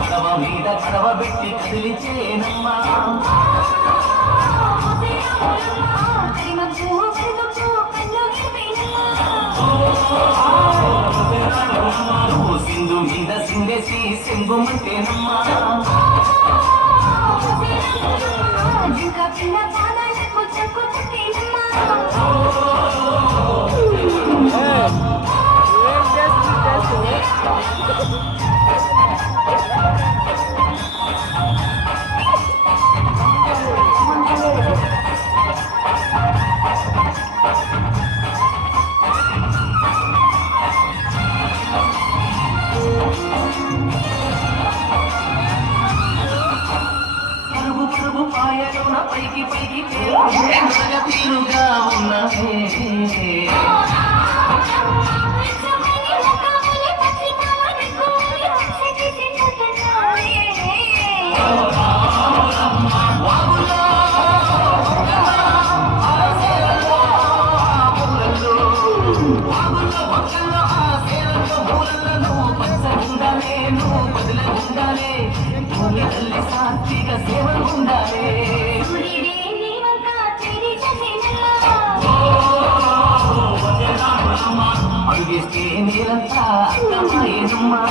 పడవ మీద పడవ పెట్టి కదిలిచేనమ్మా సింధు మీద సింగేసి సింగుమంటేనమ్మా పైకి పైకి తేలుగా ఉన్నదే సాత్విక సేవ ఉండాలే అడుగేస్తే నేలంతా అర్థమాయేనమ్మా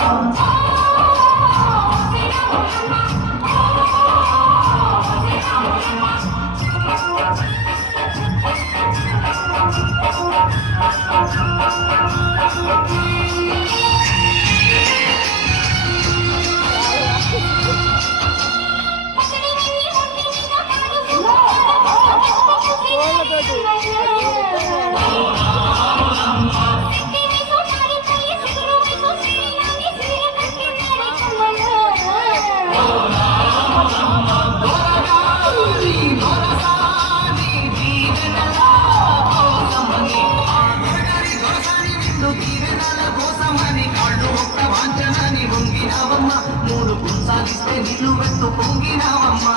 కొనసాగిస్తే నిన్ను వెత్తు పొంగినావమ్మా.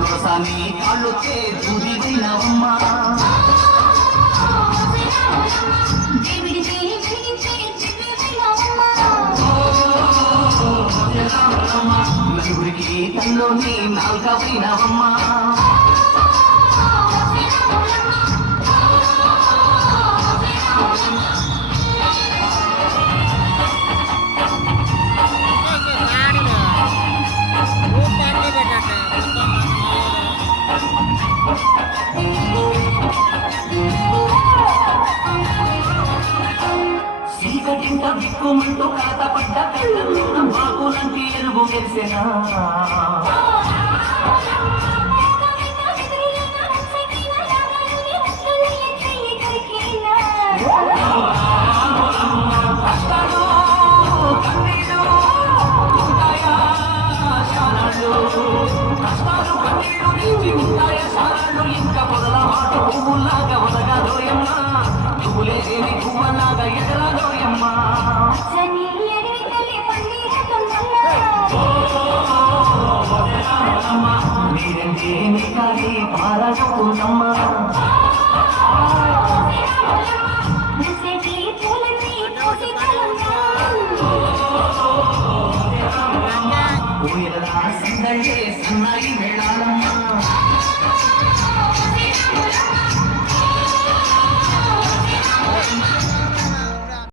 దొరసాని కాళ్ళు చే దూదిపోయినావమ్మా నలుగురికి తల్లోని నాలుక పోయినావమ్మా చీకటింట దిక్కుమంటూ కలత పడ్డ కళ్ళల్లో బాగులంటి ఎరుగు మెరిసెనా ఇంకా పొదల మాట పువ్వుల్లాగా ఒదగాలోయమ్మా పువ్వులే లేని పువ్వలాగా ఎగరాలోయమ్మా మీరంటే నీ